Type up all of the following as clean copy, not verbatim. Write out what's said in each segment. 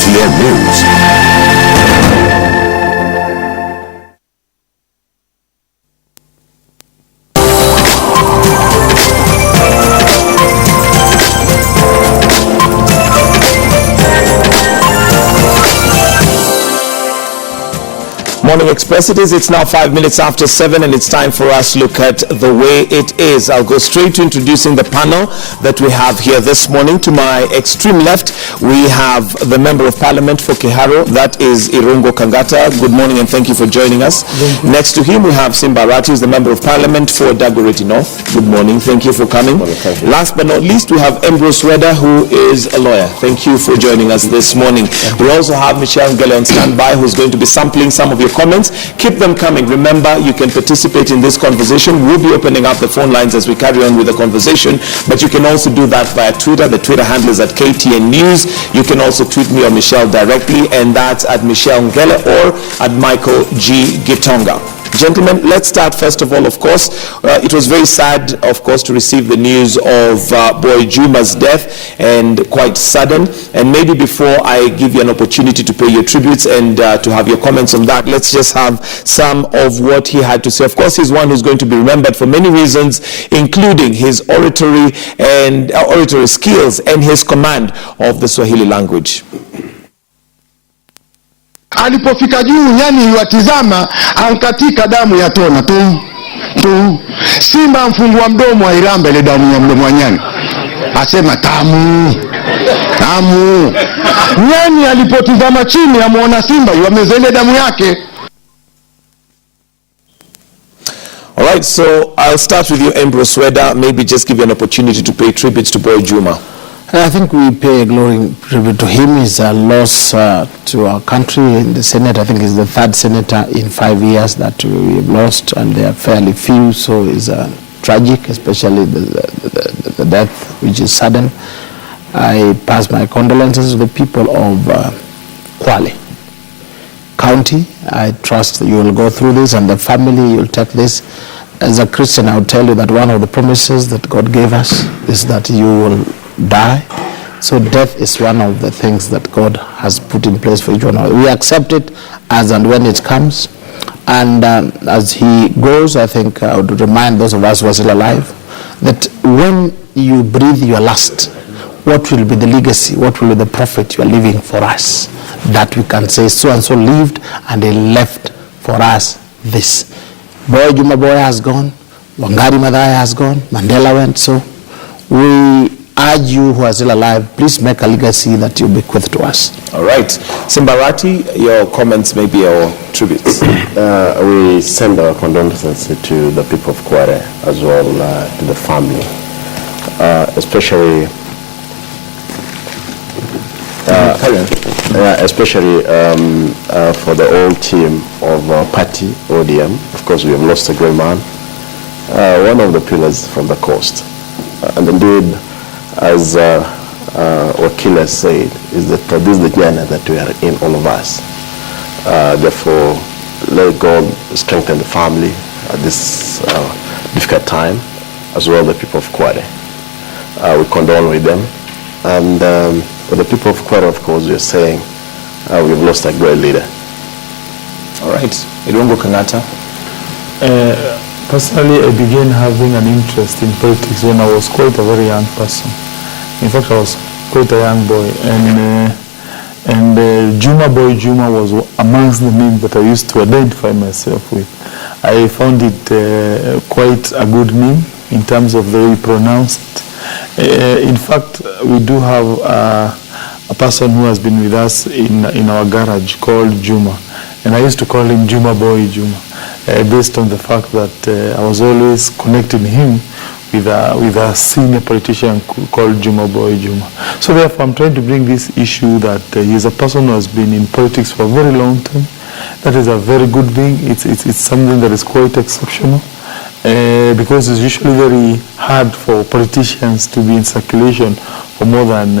KTN News. Morning Express it is. It's now 5 minutes after 7 and it's time for us to look at the way it is. I'll go straight to introducing the panel that we have here this morning. To my extreme left, we have the Member of Parliament for Kiharo, that is Irungo Kangata. Good morning and thank you for joining us. Next to him, we have Simba Arati, who's the Member of Parliament for Dagoretti North. Good morning, thank you for coming. Last but not least, we have Ambrose Weda, who is a lawyer. Thank you for joining us this morning. We also have Michelle Ngele on standby, who's going to be sampling some of your comments. Keep them coming. Remember, you can participate in this conversation. We'll be opening up the phone lines as we carry on with the conversation, but you can also do that via Twitter. The Twitter handle is at KTN News. You can also tweet me or Michelle directly, and that's at Michelle Ngele or at Michael G. Gitonga. Gentlemen, let's start first of all, of course. It was very sad, of course, to receive the news of Boy Juma's death, and quite sudden. And maybe before I give you an opportunity to pay your tributes and to have your comments on that, let's just have some of what he had to say. Of course, he's one who's going to be remembered for many reasons, including his oratory and oratory skills and his command of the Swahili language. Alipofika juu nyani yuatizama, ankatika damu ya tona tu. Simba mfungua mdomo wa iramba ile damu ya mdomo wa nyani. Asema tamu. Nyani alipotizama chini amuona simba yuameza ile damu yake. All right, so I'll start with you, Ambrose Weda. Maybe just give you an opportunity to pay tributes to Boy Juma. I think we pay a glowing tribute to him. It's a loss to our country. In the Senate, I think he's the third senator in 5 years that we've lost, and they are fairly few, so it's tragic, especially the death, which is sudden. I pass my condolences to the people of Kwale County. I trust that you will go through this, and the family, you'll take this. As a Christian, I will tell you that one of the promises that God gave us is that you will die. So death is one of the things that God has put in place for each one of us. We accept it as and when it comes. And as he goes, I think I would remind those of us who are still alive that when you breathe your last, what will be the legacy, what will be the profit you are leaving for us, that we can say so and so lived and they left for us this. Boy Juma Boy has gone, Wangari Maathai has gone, Mandela went. So we urge you who are still alive, please make a legacy that you bequeath to us. All right. Simba Arati, your comments maybe or tributes. We send our condolences to the people of Kware as well, to the family, especially for the whole team of party, ODM. Of course, we have lost a great man, one of the pillars from the coast. And indeed, as Wakila said, is that this is the journey that we are in, all of us. Therefore, let God strengthen the family at this difficult time, as well the people of Kware. We condole with them. And for the people of Kware, of course, we are saying we've lost a great leader. All right. Irungo Kangata. Personally, I began having an interest in politics when I was quite a very young person. In fact, I was quite a young boy, and Boy Juma was amongst the names that I used to identify myself with. I found it quite a good name in terms of the way we pronounce it. In fact, we do have a person who has been with us in our garage called Juma, and I used to call him Boy Juma. Based on the fact that I was always connecting him with a senior politician called Boy Juma. So therefore, I'm trying to bring this issue that he's a person who has been in politics for a very long time. That is a very good thing. It's something that is quite exceptional, because it's usually very hard for politicians to be in circulation for more than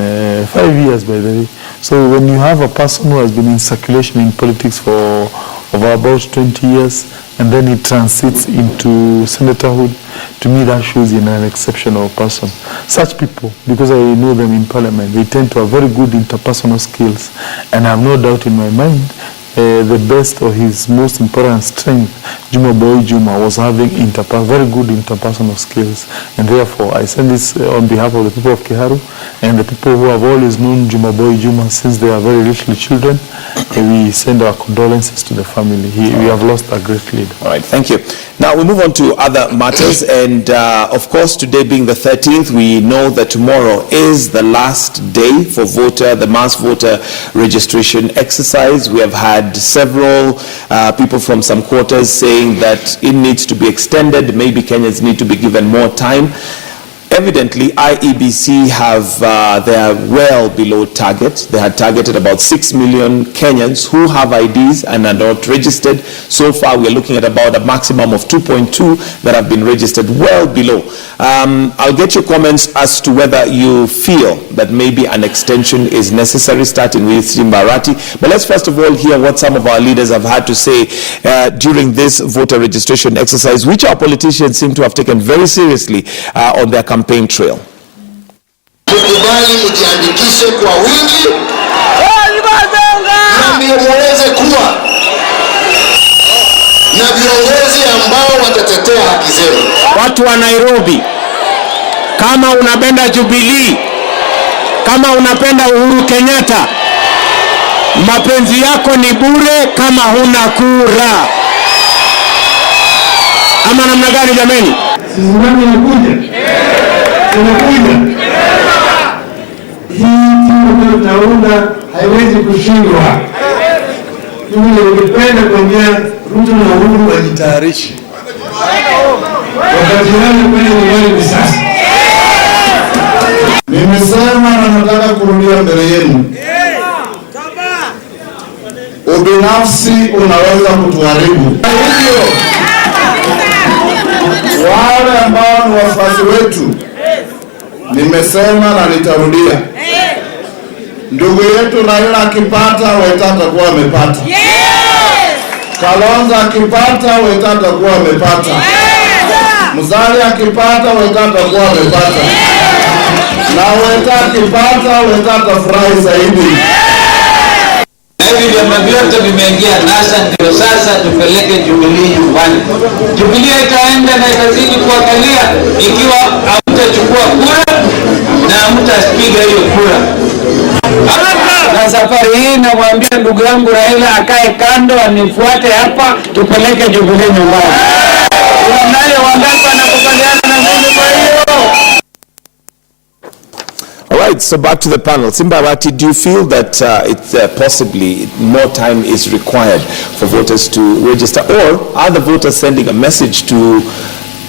5 years, by the way. So when you have a person who has been in circulation in politics for about 20 years, and then he transits into senatorhood, To me, that shows in an exceptional person. Such people, because I know them in Parliament, they tend to have very good interpersonal skills, and I have no doubt in my mind the best or his most important strength, Boy Juma, was having very good interpersonal skills. And therefore, I send this on behalf of the people of Kiharu and the people who have always known Boy Juma since they are very little children. We send our condolences to the family. We have lost a great leader. All right, thank you. Now we move on to other matters, and of course, today being the 13th, we know that tomorrow is the last day for the mass voter registration exercise. We have had several people from some quarters saying that it needs to be extended. Maybe Kenyans need to be given more time. Evidently, IEBC they are well below target. They had targeted about 6 million Kenyans who have IDs and are not registered. So far, we're looking at about a maximum of 2.2 that have been registered, well below. I'll get your comments as to whether you feel that maybe an extension is necessary, starting with Simbarati. But let's first of all hear what some of our leaders have had to say during this voter registration exercise, which our politicians seem to have taken very seriously on their campaign trail. Mkubali mjiandikishe kwa wingi na muweze kuwa na viongozi ambao watatetea haki zenu. Watu wa Nairobi, kama unapenda Jubilee, kama unapenda Uhuru Kenyatta, mapenzi yako ni bure kama huna kura. Ama namna gani jameni? Simami inakuja. Inakuja. Hii timu tutaunda haiwezi kushindwa. Mimi ningependa kuambia Ruto na Uhuru wajitayarishe. Wakati wao kwenda nyumbani sasa. Nimesema na nataka kurudia mbele yenu. Ubinafsi unaweza kutuharibu. Hivyo wale ambao ni wafuasi wetu, nimesema na nitarudia, ndugu yetu Raila akipata, Weta atakuwa amepata. Kalonzo akipata, Weta atakuwa amepata. Musalia akipata, Weta atakuwa amepata. Na Weta akipata, Weta atafurahi zaidi. Hivi vyama vyote vimeingia NASA, ndio sasa tupeleke Jubilee nyumbani. Jubilee itaenda na itazidi kuangalia ikiwa hamtachukua kura na hamtapiga hiyo kura. Na safari hii namwambia ndugu yangu Raila akae kando, anifuate hapa, tupeleke Jubilee nyumbani. Kuna naye wangapi anakubaliana na mimi kwa hiyo? All right, so back to the panel. Simbarati, do you feel that possibly more time is required for voters to register, or are the voters sending a message to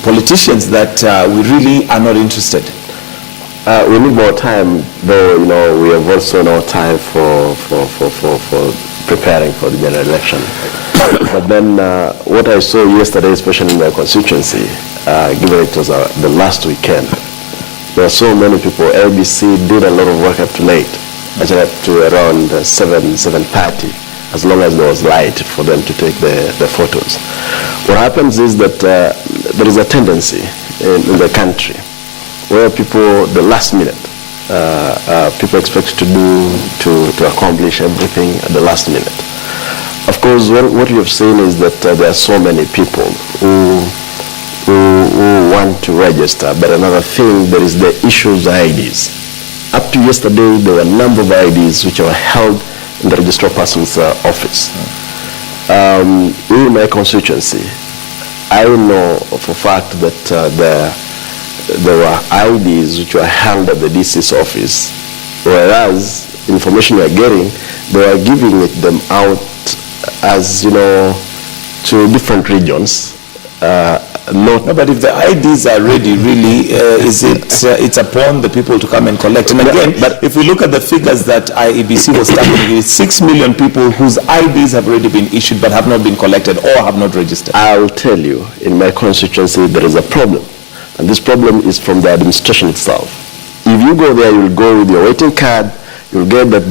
politicians that we really are not interested? We need more time, though, we have also no time for preparing for the general election. But then what I saw yesterday, especially in my constituency, given it was the last weekend, there are so many people. LBC did a lot of work up to late, actually up to around 7:30, as long as there was light for them to take the photos. What happens is that there is a tendency in the country where people, the last minute, people expect to accomplish everything at the last minute. Of course, what you have seen is that there are so many people who want to register, but another thing, there is the issues of IDs. Up to yesterday, there were a number of IDs which were held in the registrar person's office. In my constituency, I know for a fact that there were IDs which were held at the DC's office, whereas information we are getting, they were giving them out as, to different regions. No, but if the IDs are ready, really, it's upon the people to come and collect. And again, but if we look at the figures that IEBC was targeting, it's 6 million people whose IDs have already been issued but have not been collected or have not registered. I will tell you, in my constituency, there is a problem. And this problem is from the administration itself. If you go there, you'll go with your waiting card, you'll get that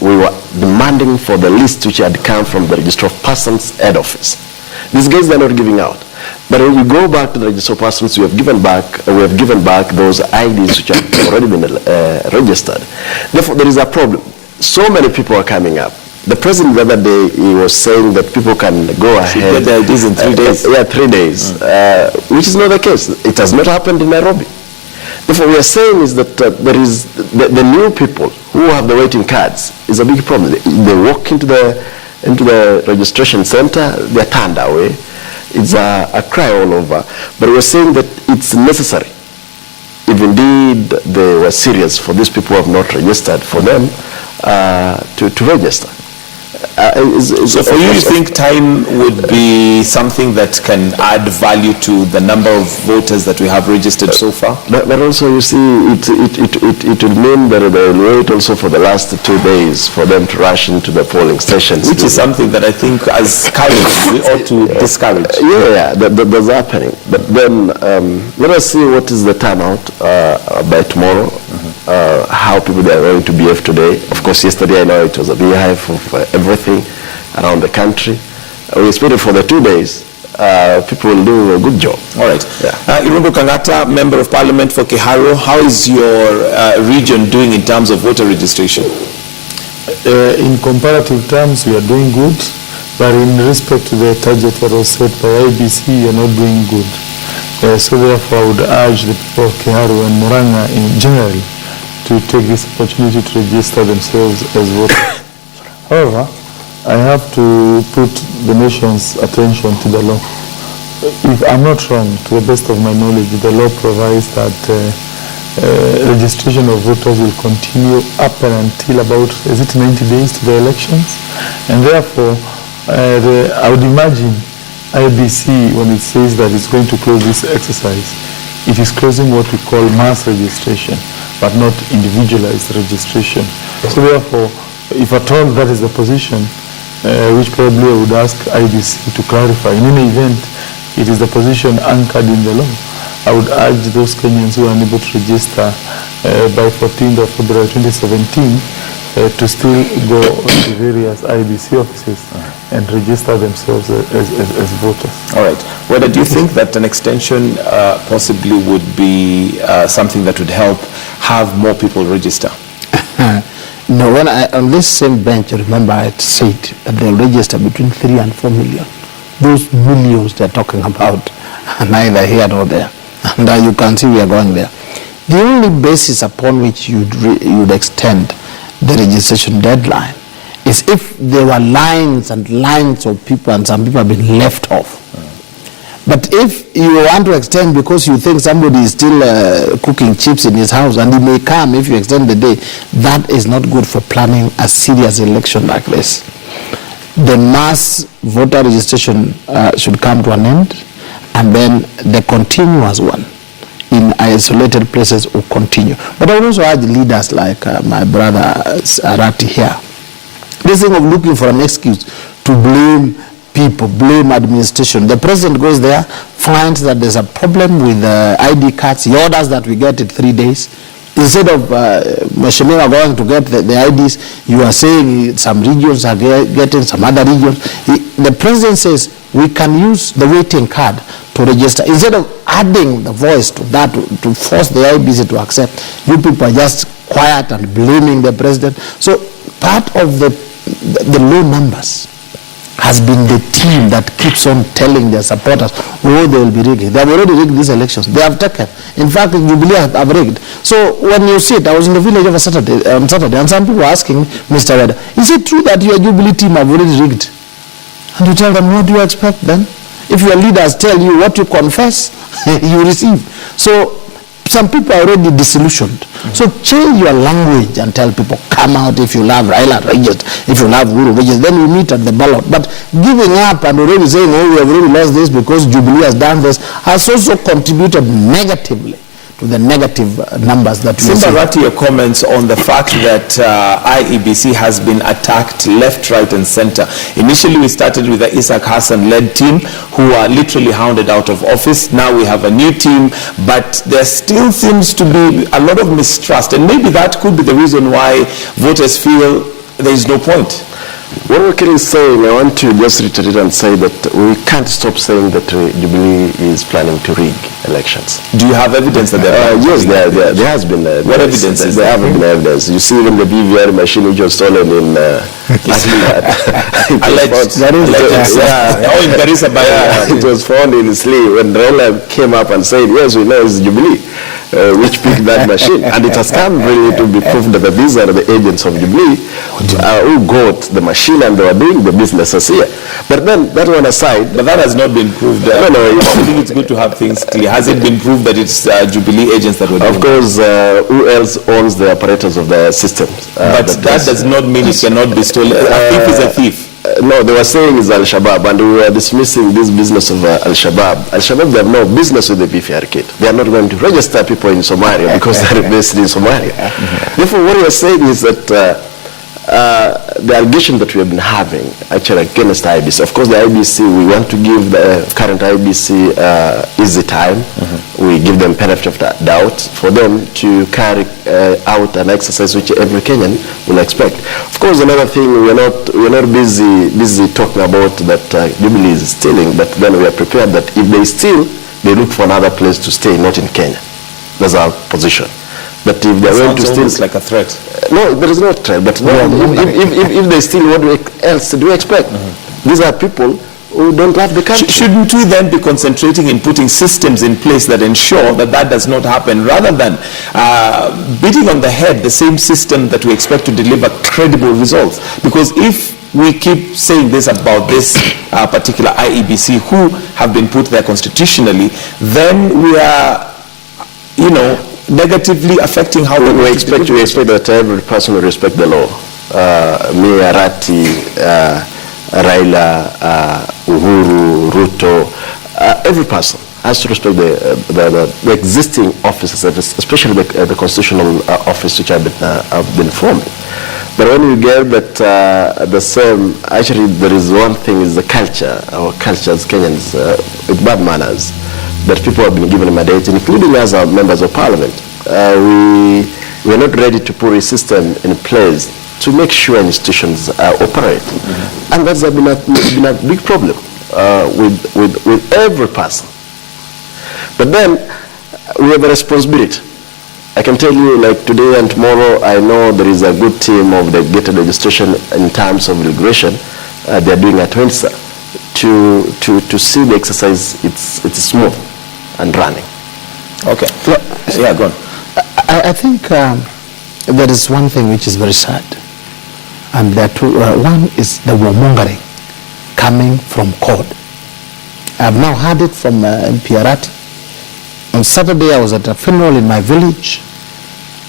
we were demanding for the list which had come from the registrar of persons head office. These guys are not giving out. But when you go back to the registered persons, we have given back those IDs which have already been registered. Therefore, there is a problem. So many people are coming up. The president the other day, he was saying that people can go ahead. Get the IDs in 3 days. 3 days, which is not the case. It has not happened in Nairobi. Therefore, we are saying is that there is the new people who have the waiting cards is a big problem. They walk into the registration center, they are turned away. It's a cry all over. But we're saying that it's necessary, if indeed they were serious for these people who have not registered, for them to register. So for you think time would be something that can add value to the number of voters that we have registered so far? But also, you see, it would mean that they will wait also for the last 2 days for them to rush into the polling stations. Which is something that I think as courage we ought to discourage. Yeah, that's happening. But then let us see what is the turnout by tomorrow, how people are going to behave today. Of course, yesterday I know it was a beehive of everything around the country. We expected for the 2 days, people will do a good job. All right. Irungu Kangata, Member of Parliament for Kiharu, how is your region doing in terms of voter registration? In comparative terms, we are doing good, but in respect to the target that was set by IBC, we are not doing good. So therefore, I would urge the people of Kiharu and Murang'a in general to take this opportunity to register themselves as voters. However, I have to put the nation's attention to the law. If I'm not wrong, to the best of my knowledge, the law provides that registration of voters will continue up and until about, is it 90 days to the elections? And therefore, I would imagine IBC, when it says that it's going to close this exercise, it is closing what we call mass registration, but not individualized registration. So therefore, if at all that is the position, which probably I would ask IBC to clarify. In any event, it is the position anchored in the law. I would urge those Kenyans who are unable to register by 14th of February 2017 to still go to various IBC offices and register themselves as voters. All right. Whether do you think that an extension possibly would be something that would help have more people register? No, when on this same bench, remember I said that they'll register between 3 and 4 million. Those millions they're talking about are neither here nor there. And you can see we are going there. The only basis upon which you'd extend the registration deadline is if there were lines and lines of people and some people have been left off. But if you want to extend because you think somebody is still cooking chips in his house and he may come if you extend the day, that is not good for planning a serious election like this. The mass voter registration should come to an end, and then the continuous one in isolated places will continue. But I would also urge leaders like my brother Arati here. This thing of looking for an excuse to blame people, blame administration. The president goes there, finds that there's a problem with ID cards. He orders that we get it 3 days. Instead of Mheshimiwa going to get the IDs, you are saying some regions are getting, some other regions. The president says we can use the waiting card to register. Instead of adding the voice to that, to force the IBC to accept, you people are just quiet and blaming the president. So part of the low numbers has been the team that keeps on telling their supporters, oh, they will be rigged. They have already rigged these elections. They have taken. In fact, Jubilee have rigged. So when you see it, I was in the village on Saturday, and some people were asking Mr. Weda, is it true that your Jubilee team have already rigged? And you tell them, what do you expect then? If your leaders tell you what you confess, you receive. So some people are already disillusioned. So change your language and tell people, come out if you love Raila, register. If you love Guru, register. Then we meet at the ballot. But giving up and already saying, oh, we have already lost this because Jubilee has done this, has also contributed negatively to the negative numbers that we see. Simbarati, your comments on the fact that IEBC has been attacked left, right and center. Initially we started with the Isaac Hassan-led team who are literally hounded out of office. Now we have a new team, but there still seems to be a lot of mistrust, and maybe that could be the reason why voters feel there is no point. What Wakili is saying, I want to just reiterate and say that we can't stop saying that Jubilee is planning to rig elections. Do you have evidence that they're yes, there has been evidence. What evidence is there? There have been evidence. You see even the BVR machine which was stolen in alleged. In Garissa it was found in Slee when Raila came up and said, yes, we know it's Jubilee. Which picked that machine, and it has come really to be proved that these are the agents of Jubilee who got the machine and they were doing the businesses here. But then, that one aside... But that has not been proved. I think it's good to have things clear. Has it been proved that it's Jubilee agents that were doing Of course, who else owns the apparatus of the system? But that does not mean it cannot be stolen. A thief is a thief. No, they were saying it's Al-Shabaab, and we were dismissing this business of Al-Shabaab. Al-Shabaab, they have no business with the PFR kit. They are not going to register people in Somalia because they are based in Somalia. Therefore, what we are saying is that the allegation that we have been having actually against IBC, of course the IBC, we want to give the current IBC easy time. We give them benefit of doubt for them to carry out an exercise which every Kenyan will expect. Of course, another thing, we're not busy talking about that Jubilee is stealing, but then we are prepared that if they steal, they look for another place to stay, not in Kenya. That's our position. But if they're going to steal, it's like a threat. No, there is no threat. But if they steal, what else do we expect? These are people who don't love the country. Shouldn't we then be concentrating in putting systems in place that ensure that that does not happen, rather than beating on the head the same system that we expect to deliver credible results? Because if we keep saying this about this particular IEBC, who have been put there constitutionally, then we are, negatively affecting how we expect that every person will respect the law. Me, Arati, Raila, Uhuru, Ruto, every person has to respect the existing offices, especially the constitutional office which have been formed. But when you get that the same, actually there is one thing, is the culture, our culture as Kenyans, with bad manners, that people have been given a mandate, including as our members of parliament. We are not ready to put a system in place to make sure institutions operate. And that's been a big problem with every person. But then we have a responsibility. I can tell you, like today and tomorrow, I know there is a good team of the gated registration in terms of regulation. They are doing at Windsor to see the exercise it's smooth and running. Okay. Yeah, go on. I think there is one thing which is very sad, and that one is the warmongering coming from court. I have now heard it from MP Arati. On Saturday, I was at a funeral in my village,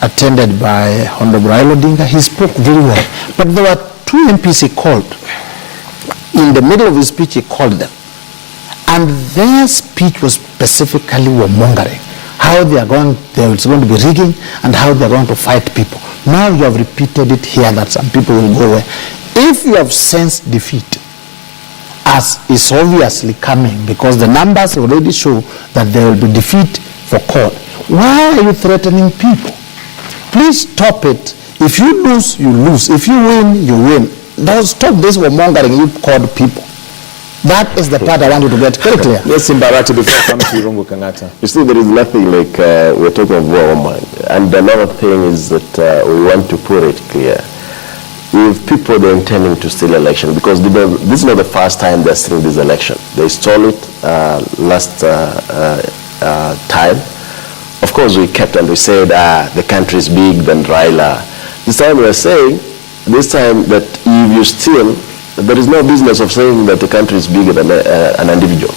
attended by Honorable Raila Odinga. He spoke very well, but there were two MPs he called. In the middle of his speech, he called them, and their speech was specifically warmongering. How there's going to be rigging and how they're going to fight people. Now you have repeated it here that some people will go away. If you have sensed defeat, as is obviously coming, because the numbers already show that there will be defeat for court, why are you threatening people? Please stop it. If you lose, you lose. If you win, you win. Don't stop this warmongering you called people. That is the part I want you to get very clear. Yes, Simbarati, before I come to Irungu Kangata. You see, there is nothing like we're talking of war. And another thing is that we want to put it clear. If people are intending to steal election, because this is not the first time they're stealing this election. They stole it last time. Of course, we kept and we said, the country is big than Raila. This time we're saying, that if you steal, there is no business of saying that the country is bigger than an individual.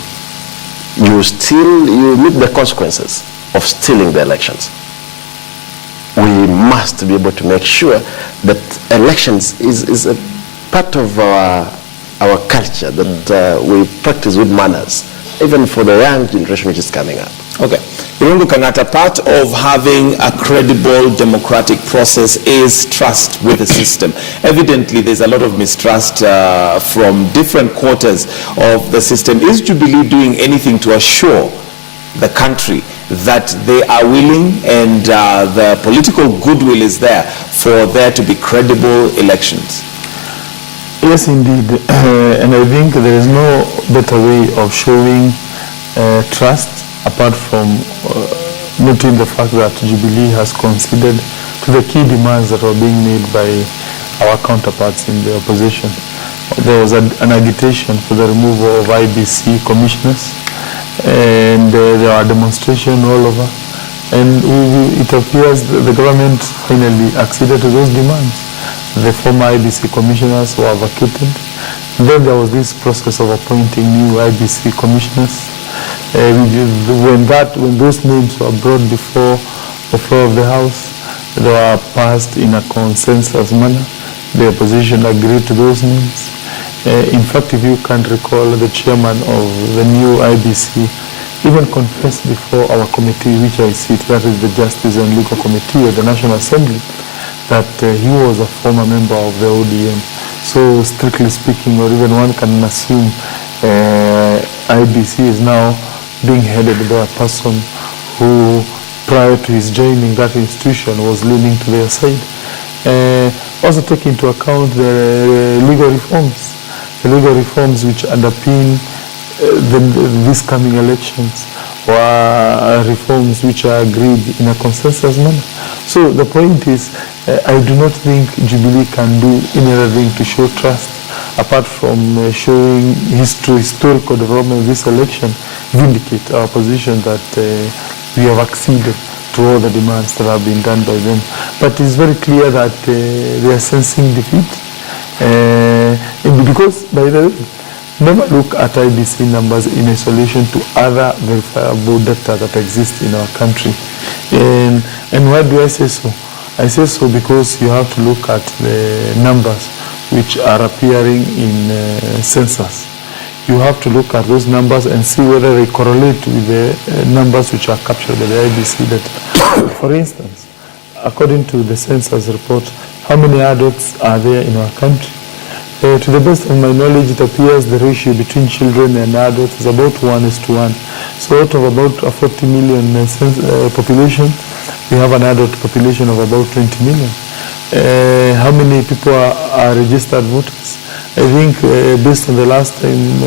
You meet the consequences of stealing the elections. We must be able to make sure that elections is a part of our culture, that we practice with manners, even for the young generation which is coming up. Okay. Irungu Kangata, part of having a credible democratic process is trust with the system. Evidently, there's a lot of mistrust from different quarters of the system. Is Jubilee doing anything to assure the country that they are willing and the political goodwill is there for there to be credible elections? Yes, indeed. And I think there is no better way of showing trust apart from noting the fact that Jubilee has conceded to the key demands that were being made by our counterparts in the opposition. There was an agitation for the removal of IBC commissioners, and there were demonstrations all over. And it appears that the government finally acceded to those demands. The former IBC commissioners were vacated. Then there was this process of appointing new IBC commissioners. When those names were brought before the floor of the House, they were passed in a consensus manner. The opposition agreed to those names. In fact, if you can recall, the chairman of the new IBC even confessed before our committee, which I sit, that is the Justice and Legal Committee of the National Assembly, that he was a former member of the ODM. So strictly speaking, or even one can assume IBC is now being headed by a person who, prior to his joining that institution, was leaning to their side. Also take into account the legal reforms which underpin these coming elections, were reforms which are agreed in a consensus manner. So the point is, I do not think Jubilee can do anything to show trust apart from showing historical development of this election, vindicate our position that we have acceded to all the demands that have been done by them. But it's very clear that they are sensing defeat. Because, by the way, never look at IBC numbers in isolation to other verifiable data that exist in our country. And why do I say so? I say so because you have to look at the numbers which are appearing in census. You have to look at those numbers and see whether they correlate with the numbers which are captured by the IBC data. For instance, according to the census report, how many adults are there in our country? To the best of my knowledge, it appears the ratio between children and adults is about 1:1. So out of about a 40 million population, we have an adult population of about 20 million. How many people are registered voters? I think based on the last time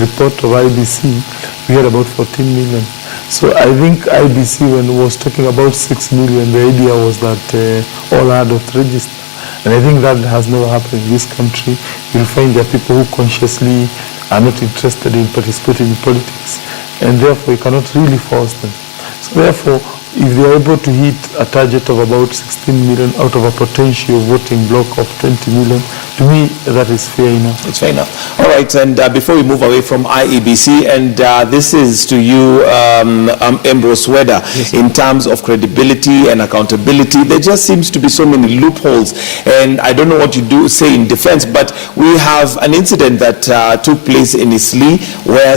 report of IBC, we had about 14 million. So I think IBC, when it was talking about 6 million, the idea was that all adults register. And I think that has never happened in this country. You'll find there are people who consciously are not interested in participating in politics, and therefore you cannot really force them. So therefore, if they are able to hit a target of about 16 million out of a potential voting block of 20 million, to me, that is fair enough. It's fair enough. All right, and before we move away from IEBC, and this is to you, Ambrose Weda, yes, in terms of credibility and accountability, there just seems to be so many loopholes, and I don't know what you say in defense, but we have an incident that took place in Isli where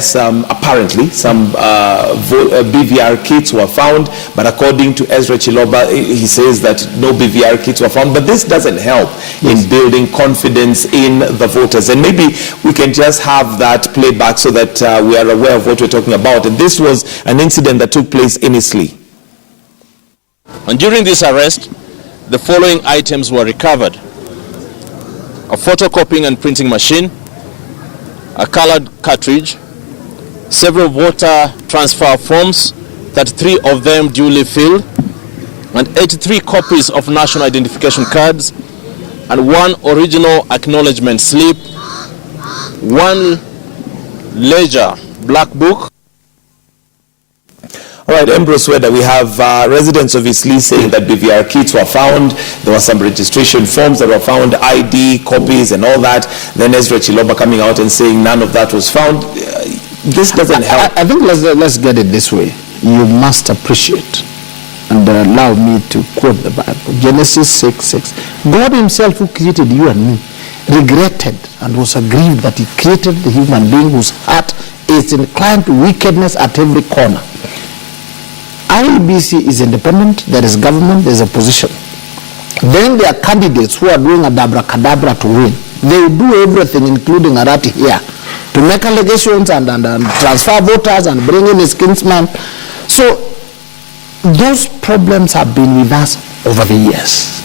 apparently some BVR kits were found, but according to Ezra Chiloba, he says that no BVR kits were found, but this doesn't help in building confidence in the voters. And maybe we can just have that playback so that we are aware of what we're talking about. And this was an incident that took place in Isli. And during this arrest, the following items were recovered: a photocopying and printing machine, a colored cartridge, several voter transfer forms, 33 of them duly filled, and 83 copies of national identification cards, and one original acknowledgement slip, one ledger black book. All right, Ambrose Weda, we have residents of Isli saying that BVR kits were found. There were some registration forms that were found, ID, copies, and all that. Then Ezra Chiloba coming out and saying none of that was found. This doesn't help. I think let's get it this way. You must appreciate, and allow me to quote the Bible, Genesis 6:6. God himself, who created you and me, regretted and was aggrieved that he created the human being whose heart is inclined to wickedness at every corner. IEBC is independent, there is government, there is opposition. Then there are candidates who are doing a abracadabra to win. They will do everything, including Arati here, to make allegations and transfer voters and bring in his kinsman. So those problems have been with us over the years.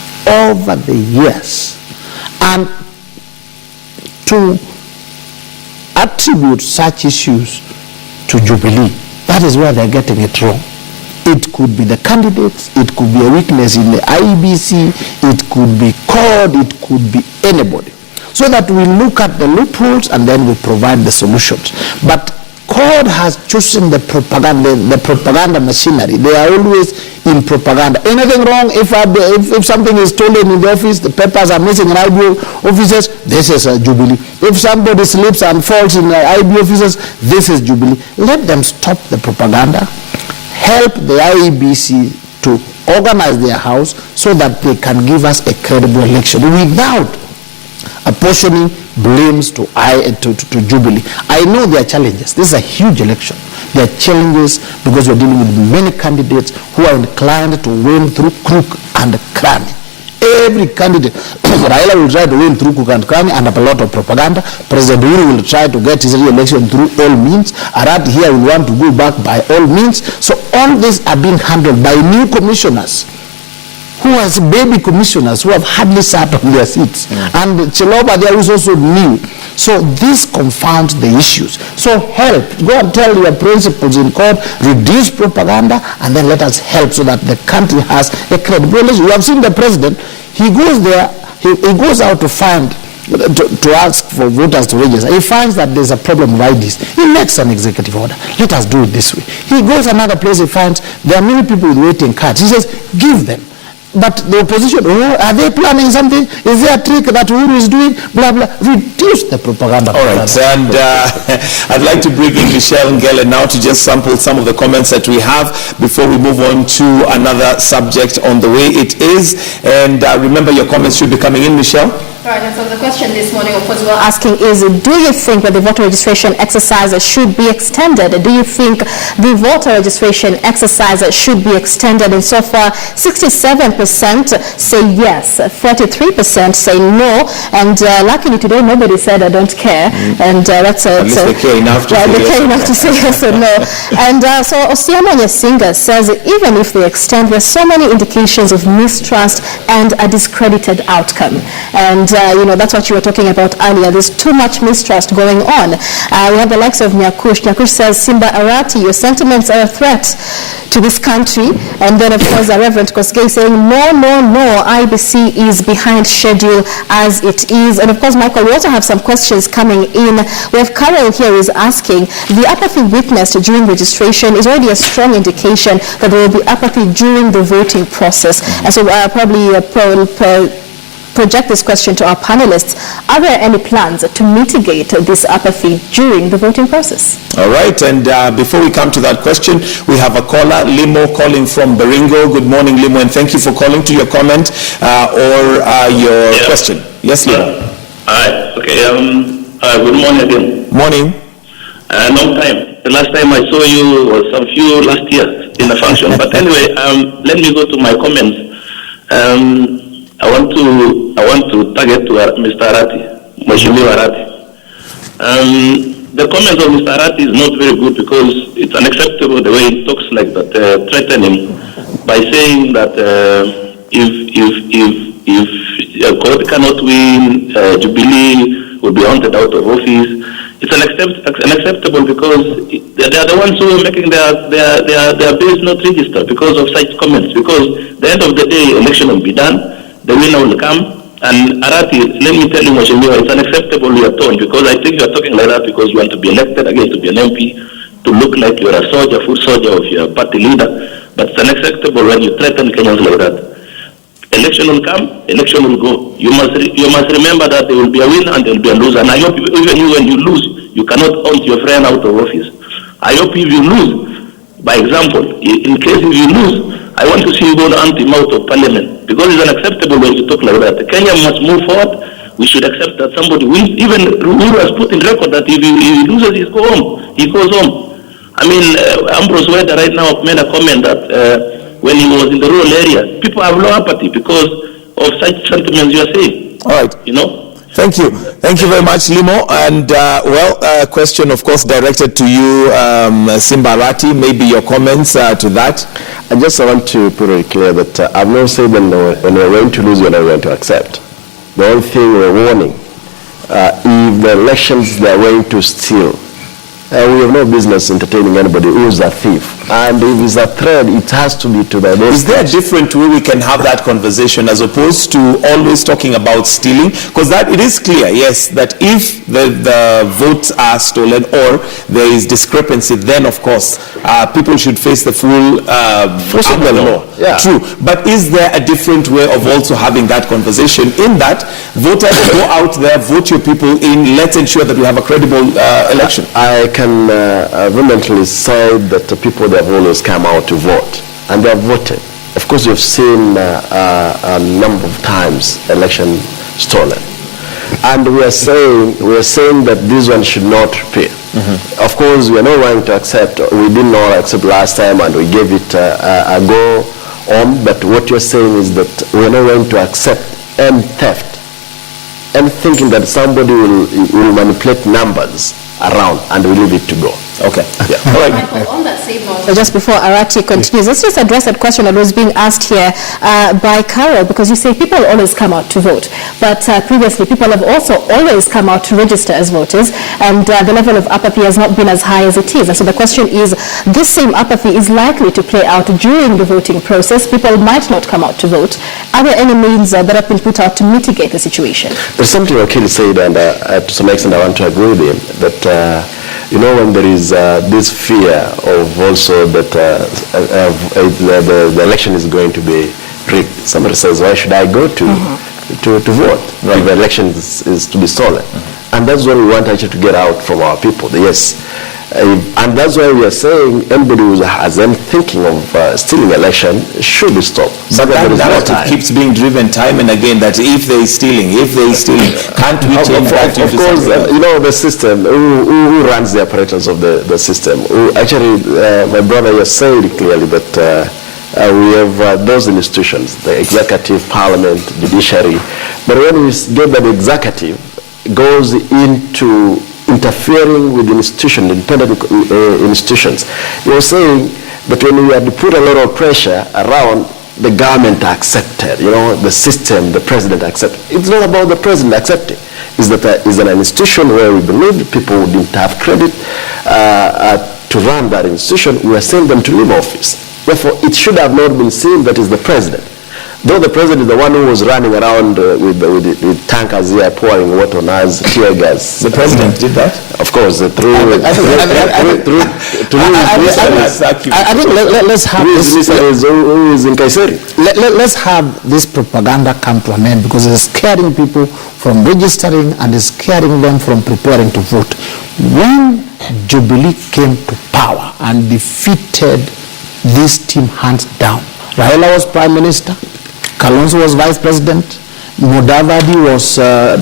And to attribute such issues to Jubilee. That is where they're getting it wrong. It could be the candidates, it could be a weakness in the IEBC, it could be CORD, it could be anybody. So that we look at the loopholes and then we provide the solutions. But CORD has chosen the propaganda machinery. They are always in propaganda. Anything wrong, if something is stolen in the office, the papers are missing in IB offices, this is a Jubilee. If somebody slips and falls in the IB offices, this is Jubilee. Let them stop the propaganda. Help the IEBC to organize their house so that they can give us a credible election without apportioning blames to Jubilee. I know there are challenges. This is a huge election. There are challenges because we're dealing with many candidates who are inclined to win through crook and cranny. Every candidate, Raila will try to win through crook and cranny and a lot of propaganda. President Uhuru will try to get his re-election through all means. Arad here will want to go back by all means. So all these are being handled by new commissioners, who has baby commissioners who have hardly sat on their seats. And Chiloba there is also new. So this confounds the issues. So help, go and tell your principals in court, reduce propaganda, and then let us help so that the country has a credible election. You have seen the president, he goes there, he goes out to find, to ask for voters to register. He finds that there's a problem with IDs. He makes an executive order. Let us do it this way. He goes another place, he finds there are many people with waiting cards. He says, give them. But the opposition, are they planning something? Is there a trick that Uhuru is doing? Blah, blah. Reduce the propaganda. All right, and I'd like to bring in Michelle Ngele now to just sample some of the comments that we have before we move on to another subject on the way it is. And remember, your comments should be coming in, Michelle. Right, and so the question this morning, of course, we're asking is, do you think that the voter registration exercise should be extended? Do you think the voter registration exercise should be extended? And so far, 67% say yes, 43% say no, and luckily today nobody said I don't care, and that's at least they care enough to say yes. enough to say yes or no. And so Osiamo Nyasinga says even if they extend, there's so many indications of mistrust and a discredited outcome. And that's what you were talking about earlier. There's too much mistrust going on. We have the likes of Nyakush. Nyakush says, Simba Arati, your sentiments are a threat to this country. And then, of course, Reverend Kosgei saying, no, IBC is behind schedule as it is. And, of course, Michael, we also have some questions coming in. We have Carol here who is asking, the apathy witnessed during registration is already a strong indication that there will be apathy during the voting process. And so probably project this question to our panelists. Are there any plans to mitigate this apathy during the voting process? All right, and before we come to that question, we have a caller, Limo, calling from Baringo. Good morning, Limo, and thank you for calling to your comment or your question. Yes, Limo. Hi, okay. Good morning again. Morning. Long time. The last time I saw you was some few last year in a function. But anyway, let me go to my comments. I want to target to Mr. Arati, Mheshimiwa Arati. The comments of Mr. Arati is not very good because it's unacceptable the way he talks like that, threatening by saying that if court cannot win, Jubilee will be hunted out of office. It's unacceptable because they are the ones who are making their bills not register because of such comments. Because at the end of the day, election will be done. The winner will come. And Arati, let me tell you, Mheshimiwa, it's unacceptable your tone, because I think you are talking like that because you want to be elected again to be an MP, to look like you are a soldier, full soldier of your party leader. But it's unacceptable when you threaten Kenyans like that. Election will come, election will go. You must remember that there will be a winner and there will be a loser. And I hope even you, when you lose, you cannot hunt your friend out of office. I hope if you lose, by example, in case if you lose, I want to see you go to him out of parliament, because it's unacceptable when you talk like that. Kenya must move forward. We should accept that somebody wins. Even Uhuru has put in record that if he loses, he goes home. He goes home. I mean, Ambrose Weda right now made a comment that when he was in the rural area, people have low apathy because of such sentiments you are saying. All right. You know? Thank you. Thank you very much, Limo. And, a question, of course, directed to you, Simba Arati. Maybe your comments to that. I just want to put it clear that I've not said that when we're going to lose, we're not going to accept. The only thing we're warning if the elections they are going to steal, we have no business entertaining anybody who is a thief. And if it's a threat, it has to be to the... Is there a different way we can have that conversation as opposed to always talking about stealing? Because that it is clear, yes, that if the votes are stolen or there is discrepancy, then of course people should face the full force of the law. Yeah. True. But is there a different way of also having that conversation in that voters go out there, vote your people in, let's ensure that we have a credible election? I can vehemently say that the people that have always come out to vote, and they have voted. Of course, we've seen a number of times election stolen, and we are saying that this one should not repeat. Of course, we are not going to accept. We did not accept last time, and we gave it a go on. But what you're saying is that we are not going to accept any theft, and thinking that somebody will manipulate numbers around and we leave it to go. Okay. Yeah. All right. Michael, on that same note, so just before Arati continues, let's just address that question that was being asked here by Carol, because you say people always come out to vote, but previously people have also always come out to register as voters, and the level of apathy has not been as high as it is. And so the question is, this same apathy is likely to play out during the voting process. People might not come out to vote. Are there any means that have been put out to mitigate the situation? There's something Wakil said, and to some extent I want to agree with him, that when there is this fear of also that the election is going to be rigged, somebody says, why should I go to vote if the election is to be stolen? And that's what we want actually to get out from our people. Yes. And that's why we are saying anybody who has any thinking of stealing election should be stopped. But that narrative keeps being driven time and again, that if they is stealing, can't we change that? Of course, the system, who runs the apparatus of the system? My brother has said clearly that we have those institutions, the executive, parliament, judiciary. But when we get that the executive goes into interfering with independent institutions, you're saying that when we had to put a lot of pressure around, the government accepted, the system, the president accepted. It's not about the president accepting. It's that is an institution where we believe people didn't have credit to run that institution. We are saying them to leave office. Therefore, it should have not been seen that is the president. Though the president is the one who was running around with tankers here pouring water on us, tear gas. The president did that? Of course, I think let's have this. Who is in Kayseri? Let's have this propaganda come to an end, because it's scaring people from registering and it's scaring them from preparing to vote. When Jubilee came to power and defeated this team hands down, Raila was prime minister, Kalonzo was vice president, Mudavadi was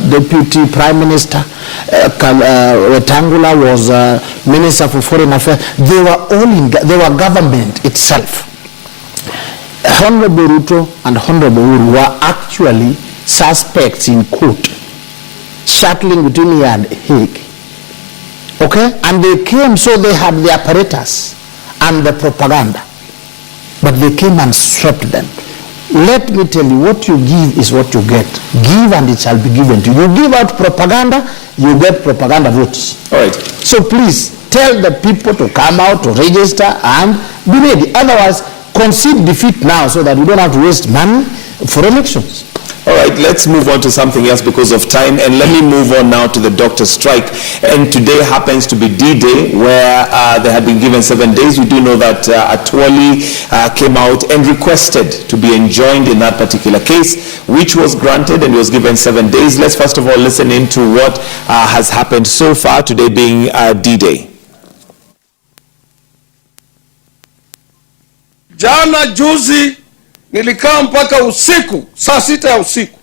deputy prime minister, Wetangula was minister for foreign affairs. They were government itself. Honorable Ruto and Honorable Uhuru were actually suspects in court, shuttling between here and Hague. Okay? And they came, so they had the apparatus and the propaganda. But they came and swept them. Let me tell you, what you give is what you get. Give and it shall be given to you. You give out propaganda, you get propaganda votes. All right. So please, tell the people to come out, to register, and be ready. Otherwise, concede defeat now so that we don't have to waste money for elections. All right, let's move on to something else because of time, and let me move on now to the doctor's strike. And today happens to be D-Day, where they had been given 7 days. We do know that Atwoli came out and requested to be enjoined in that particular case, which was granted, and he was given 7 days. Let's first of all listen into what has happened so far, today being D-Day. Jana juzi nilikaa mpaka usiku, saa 6 ya usiku,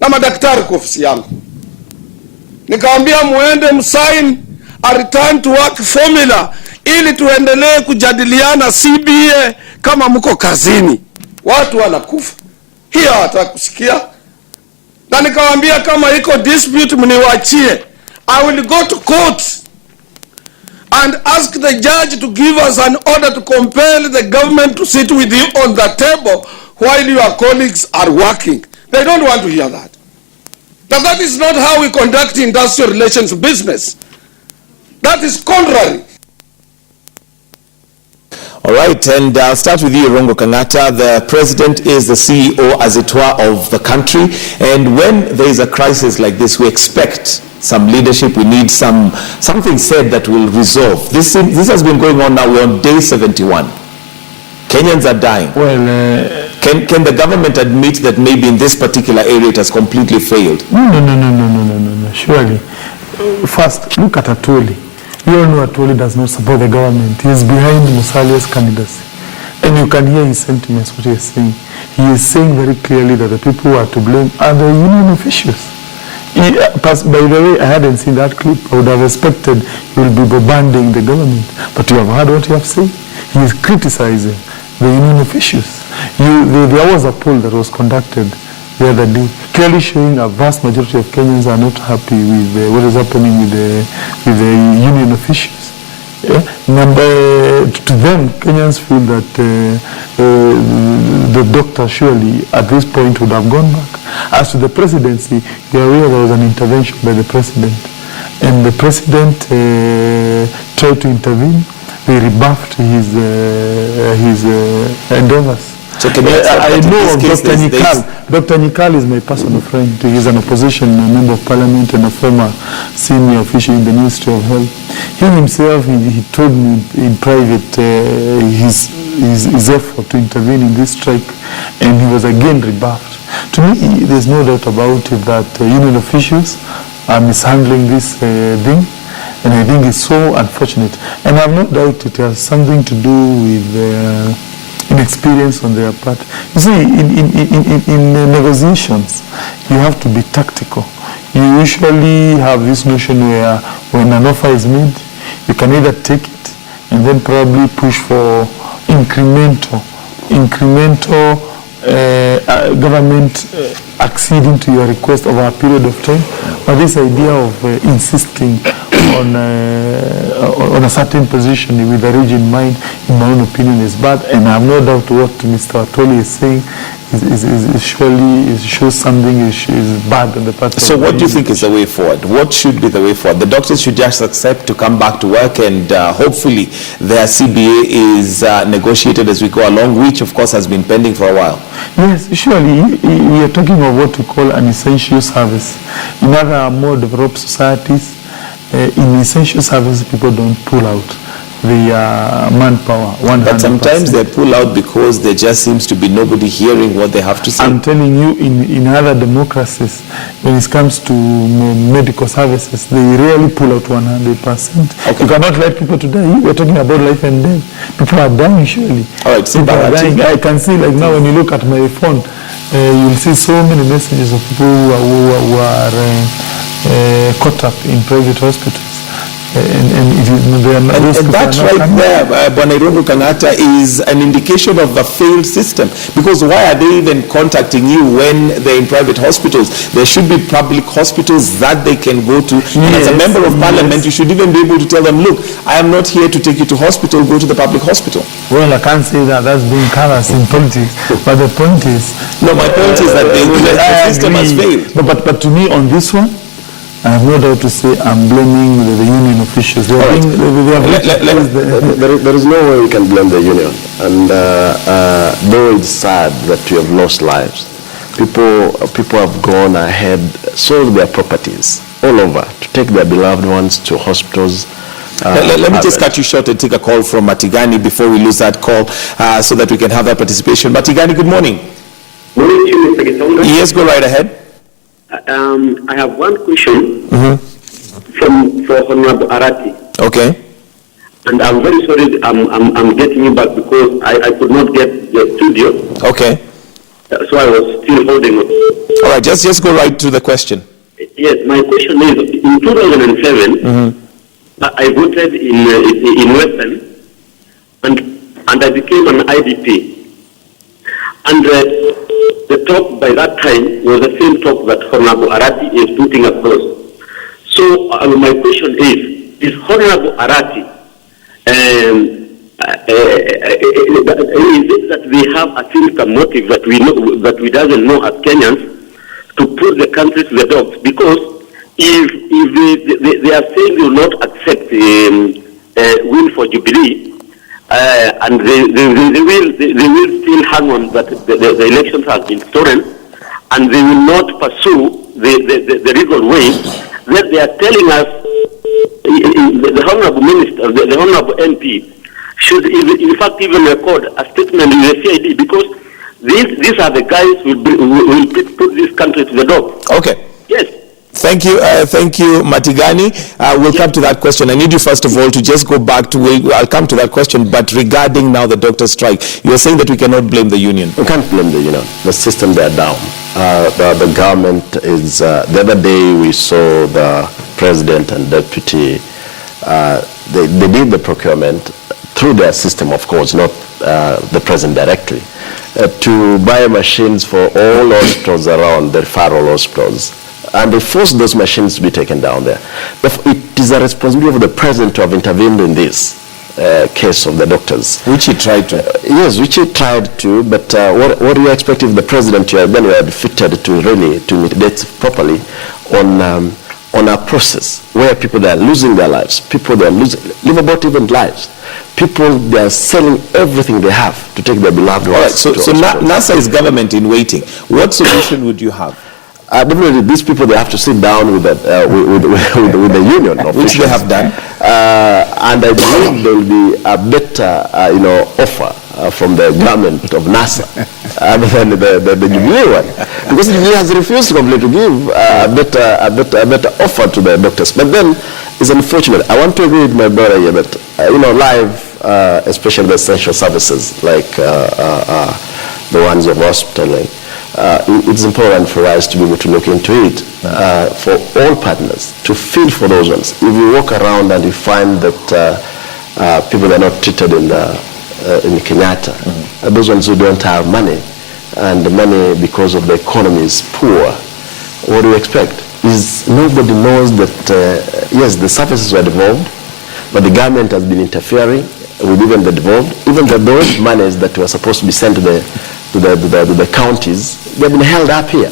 na madaktari kwa ofisi yangu. Nikaambia muende msign a return to work formula ili tuendelee kujadiliana CBA kama mko kazini. Watu wanakufa. Hiyo hatakusikia. Na nikawaambia kama iko dispute mniwaachie. I will go to court and ask the judge to give us an order to compel the government to sit with you on the table while your colleagues are working. They don't want to hear that. Now that is not how we conduct industrial relations business. That is contrary. All right, and I'll start with you, Rongo Kangata. The president is the CEO, as it were, of the country. And when there is a crisis like this, we expect some leadership. We need something said that will resolve. This has been going on now. We're on day 71. Kenyans are dying. Well, can the government admit that maybe in this particular area it has completely failed? No. Surely. First, look at Atwoli. We all know Atwoli does not support the government. He is behind Musalia's candidacy. And you can hear his sentiments, what he is saying. He is saying very clearly that the people who are to blame are the union officials. By the way, I hadn't seen that clip. I would have expected he will be bombarding the government. But you have heard what you have said. He is criticizing the union officials. There was a poll that was conducted the other day, clearly showing a vast majority of Kenyans are not happy with what is happening with the union officials. Yeah? To them, Kenyans feel that the doctor surely at this point would have gone back. As to the presidency, you are aware there was an intervention by the president, and the president tried to intervene. They rebuffed his endeavors. So I know of Dr. Nikal. Dr. Nikal is my personal friend. He is an opposition member of parliament and a former senior official in the Ministry of Health. He himself, he told me in private his effort to intervene in this strike, and he was again rebuffed. To me, there's no doubt about it that union officials are mishandling this thing, and I think it's so unfortunate. And I have no doubt it has something to do with inexperience on their part. You see, in negotiations, you have to be tactical. You usually have this notion where when an offer is made, you can either take it and then probably push for incremental government acceding to your request over a period of time. But this idea of insisting on a certain position with a region in mind, in my own opinion, is bad. And I have no doubt what Mr. Atwoli is saying shows something is bad on the part of. So what do you think is the way forward? What should be the way forward? The doctors should just accept to come back to work, and hopefully their CBA is negotiated as we go along, which of course has been pending for a while. Yes, surely we are talking of what we call an essential service. In other more developed societies, in essential service, people don't pull out the manpower. 100%. But sometimes they pull out because there just seems to be nobody hearing what they have to say. I'm telling you, in other democracies, when it comes to medical services, they rarely pull out 100%. Okay. You cannot let people to die. We're talking about life and death. People are dying, surely. All right, people are dying. I can see, like now when you look at my phone, you'll see so many messages of people who are caught up in private hospitals. And that right there, Bwanairondo Kangata, is an indication of a failed system. Because why are they even contacting you when they're in private hospitals? There should be public hospitals that they can go to. Yes, and as a member of parliament, you should even be able to tell them, look, I am not here to take you to hospital, go to the public hospital. Well, I can't say that. That's being callous in politics. But the point is... No, my point is that the system has failed. But to me, on this one, I have no doubt to say I'm blaming the union officials. There is no way we can blame the union. And though it's sad that we have lost lives, people have gone ahead, sold their properties all over to take their beloved ones to hospitals. Let me just cut you short and take a call from Matigani before we lose that call so that we can have that participation. Matigani, good morning. Good morning to you, Mr. Gitonga. Yes, go right ahead. I have one question for Honorable Arati. Okay. And I'm very sorry I'm getting you back because I could not get the studio. Okay. So I was still holding on. All right, just go right to the question. Yes, my question is, in 2007, I voted in Western, and I became an IDP. And the talk by that time was the same talk that Honorable Arati is putting across. So my question is Honorable Arati, is it that we have a sinister motive that we doesn't know as Kenyans to put the country to the dogs, because if they are saying they will not accept win for Jubilee, and they will still hang on that the elections have been stolen, and they will not pursue the legal way, that they are telling us the honorable minister, the honorable MP, should in fact even record a statement in the CID, because these are the guys who will put this country to the dog. Okay. Yes. Thank you, Matigani. We'll come to that question. I need you first of all to just go back to, I'll come to that question, but regarding now the doctor's strike, you're saying that we cannot blame the union. We can't blame the union. The system, they're down. The government is, the other day we saw the president and deputy, they did the procurement through their system, of course, not the president directly, to buy machines for all hospitals around, the referral hospitals. And they forced those machines to be taken down there. It is a responsibility of the president to have intervened in this case of the doctors. Which he tried to. Yes, which he tried to, but what do you expect if the president, when you are defeated, to really to mitigate properly on a process where people are losing their lives, people they are losing, live about even lives. People, they are selling everything they have to take their beloved ones. All right, so NASA is government in waiting. What solution would you have? Definitely, these people, they have to sit down with the union officials. Which they have done. And I believe there will be a better, offer from the government of NASA other than the Jubilee one. Because the Jubilee has refused completely to give a better offer to the doctors. But then, it's unfortunate. I want to agree with my brother here that, live, especially the essential services, like the ones of hospitaling, it's important for us to be able to look into it for all partners, to feel for those ones. If you walk around and you find that people are not treated in Kenyatta, those ones who don't have money, and the money because of the economy is poor, what do you expect? Nobody knows that, yes, the services were devolved, but the government has been interfering with even the devolved, even those monies that were supposed to be sent to the counties, they've been held up here.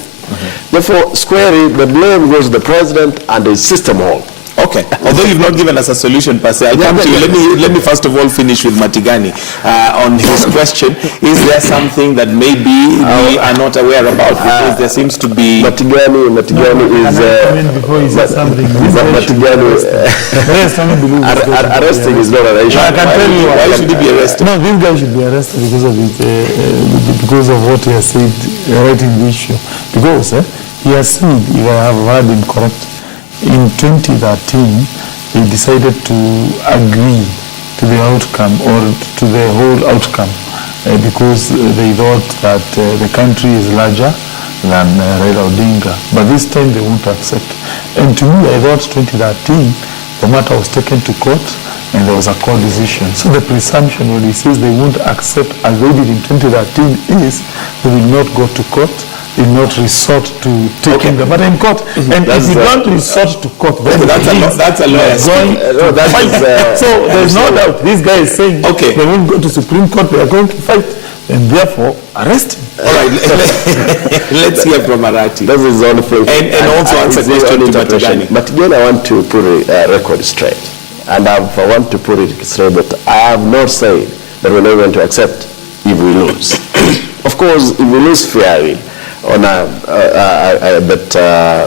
Therefore, squarely, the blame goes to the president and the system all. Okay. Although you've not given us a solution per se, I'll come to you. Let me first of all finish with Matigani on his question. Is there something that maybe we are not aware about? Because there seems to be... Matigani is... arresting is not an issue. I can tell you why should he be arrested? No, this guy should be arrested because of what he has said right in the issue. Because he has said, if I have heard him correct, in 2013, they decided to agree to the outcome or to the whole outcome because they thought that the country is larger than Raila Odinga. But this time they won't accept. And to me, I thought 2013, the matter was taken to court and there was a court decision. So the presumption when he says they won't accept as they did in 2013 is they will not go to court, will not resort to taking the matter in court. And if you don't resort to court, then that's a lawyer. So there's no doubt. This guy is saying they won't go to Supreme Court, they are going to fight, and therefore arrest him. All right, let's hear from Arati. That's his own thing. And also answer question to Matigani. But again, I want to put a record straight. And I want to put it straight that I have not said that we're not going to accept if we lose. Of course, if we lose fairly, but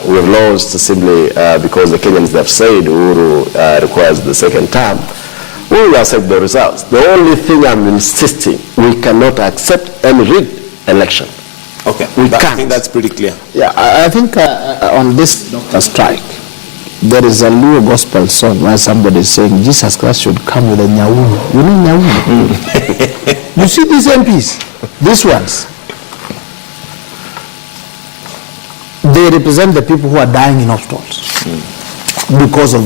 we've lost simply because the Kenyans have said Uhuru requires the second term. We will accept the results. The only thing I'm insisting, we cannot accept any rigged election. Okay, we can't. I think that's pretty clear. Yeah, I think on this strike, there is a Luo gospel song where somebody is saying Jesus Christ should come with a nyawulu. You know nyawulu? You see these MPs, these ones, they represent the people who are dying in hospitals because of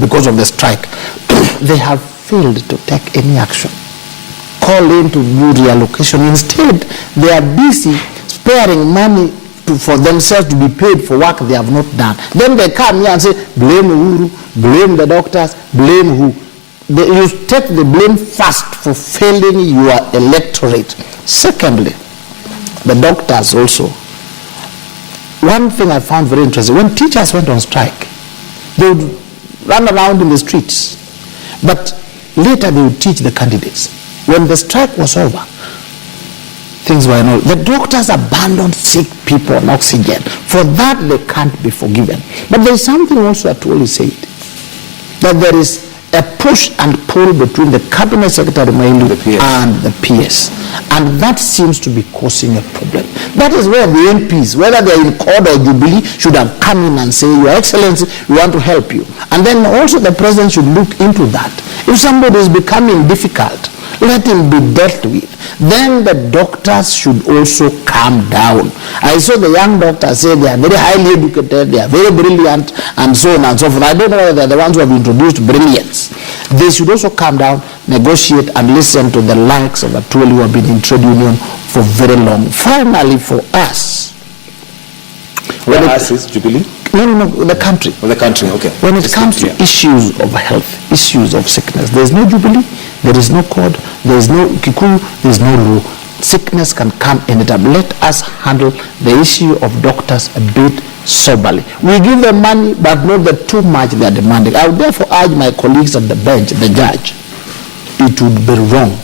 because of the strike. They have failed to take any action. Call in to do reallocation. Instead, they are busy sparing money for themselves to be paid for work they have not done. Then they come here and say, blame Uhuru, blame the doctors, blame who? You take the blame first for failing your electorate. Secondly, the doctors also, one thing I found very interesting, when teachers went on strike, they would run around in the streets, but later they would teach the candidates. When the strike was over, things were not. The doctors abandoned sick people on oxygen. For that, they can't be forgiven. But there is something also that Wally said, that there is a push and pull between the cabinet secretary and the PS. And that seems to be causing a problem. That is where the MPs, whether they are in CORD or Jubilee, should have come in and say, Your Excellency, we want to help you. And then also the president should look into that. If somebody is becoming difficult, let him be dealt with. Then the doctors should also calm down. I saw the young doctors say they are very highly educated, they are very brilliant, and so on and so forth. I don't know whether they are the ones who have introduced brilliance. They should also calm down, negotiate, and listen to the likes of Atwoli who have been in trade union for very long. Finally, for us, where us is Jubilee? No, the country. Oh, the country, okay. When it comes to issues of health, issues of sickness, there is no Jubilee, there is no CORD, there is no Kikuyu, there is no Luo. Sickness can come anytime. Let us handle the issue of doctors a bit soberly. We give them money, but not the too much they are demanding. I would therefore urge my colleagues at the bench, the judge, it would be wrong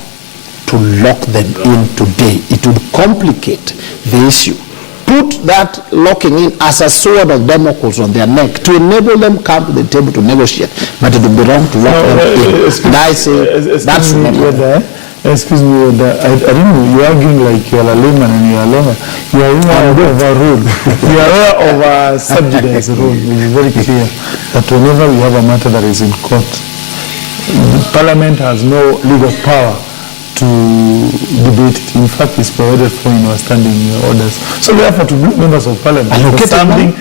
to lock them in today. It would complicate the issue. Put that locking in as a sword of Damocles on their neck to enable them come to the table to negotiate. But it would be wrong to lock them in. And I say that's not excuse me, I don't know, you're arguing like you're a layman and you're a lawyer. You are aware of a rule. You are aware of a subjudice rule. It is very clear that whenever we have a matter that is in court, the Parliament has no legal power to debate it. In fact, it's provided for in our standing orders. So therefore, to members of Parliament, redoing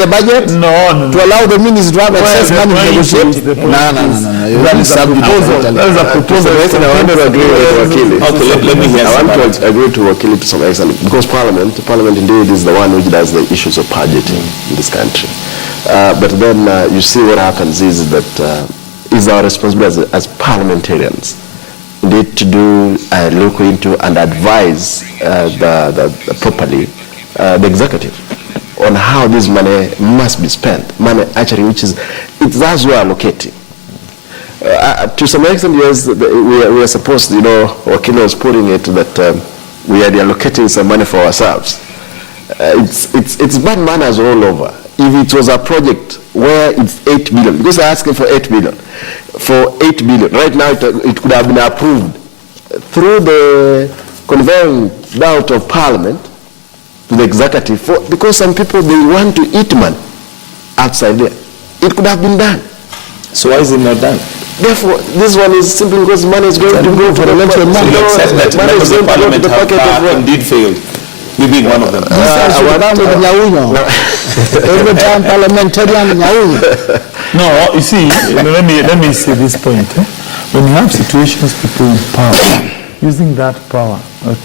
the budget? No. To allow the ministers to have access money to negotiate? No. That is a proposal. That is a proposal. I want to agree with Wakili. Okay, let me hear. I want to agree to Wakili to some extent, because Parliament indeed is the one which does the issues of budgeting in this country. But then you see what happens is that it's our responsibility as parliamentarians need to do look into and advise properly the executive on how this money must be spent. Money actually, which is it's as we are allocating. To some extent, yes, we are supposed, Wakili was putting it that we are allocating some money for ourselves. It's bad manners all over. If it was a project where it's 8 billion, because they're asking for 8 billion. For 8 billion. Right now, it could have been approved through the conveying out of Parliament to the executive, because some people, they want to eat money outside there. It could have been done. So why is it not done? Therefore, this one is simply because money is going to go to the election. So you accept that members of Parliament have indeed failed. You being one of them. Every time parliamentarian. No, you see, let me say this point. When you have situations, people in power, using that power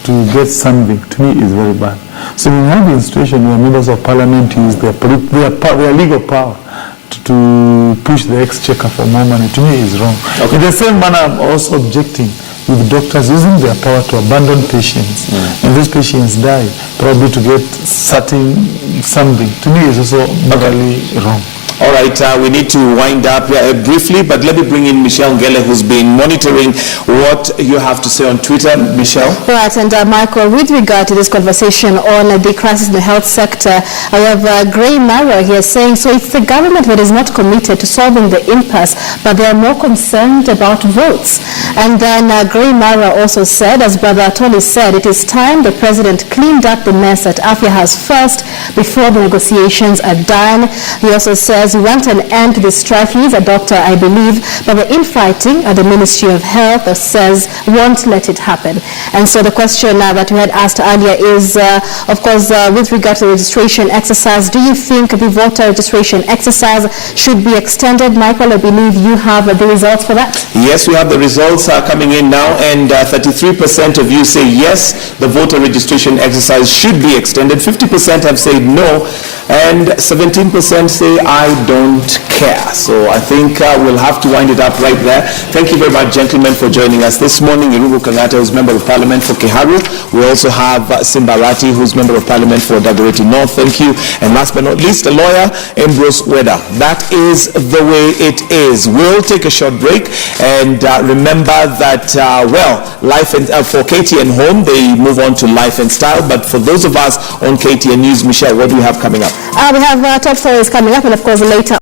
to get something, to me, is very bad. So when you have a situation where members of Parliament use their legal power to push the exchequer for more money, to me, is wrong. Okay. In the same manner, I'm also objecting with doctors using their power to abandon patients, and those patients die, probably to get something. To me, is also morally wrong. All right, we need to wind up briefly, but let me bring in Michelle Ngele, who's been monitoring what you have to say on Twitter. Michelle? Right, and Michael, with regard to this conversation on the crisis in the health sector, I have Gray Mara here saying, so it's the government that is not committed to solving the impasse, but they are more concerned about votes. And then Gray Mara also said, as Brother Atoli said, it is time the president cleaned up the mess at Afya House first before the negotiations are done. He also says, we want an end to the strife. He is a doctor, I believe, but the infighting at the Ministry of Health says won't let it happen. And so the question that we had asked earlier is, of course, with regard to the registration exercise, do you think the voter registration exercise should be extended? Michael, I believe you have the results for that. Yes, we have the results coming in now, and 33% of you say yes, the voter registration exercise should be extended. 50% have said no, and 17% say I don't care. So I think we'll have to wind it up right there. Thank you very much, gentlemen, for joining us this morning. Irungu Kangata, who's Member of Parliament for Kiharu. We also have Simbarati, who's Member of Parliament for Dagoretti North. Thank you. And last but not least, a lawyer, Ambrose Weda. That is the way it is. We'll take a short break and remember that, life and for KTN Home, they move on to Life and Style. But for those of us on KTN News, Michelle, what do we have coming up? We have top stories coming up, and of course later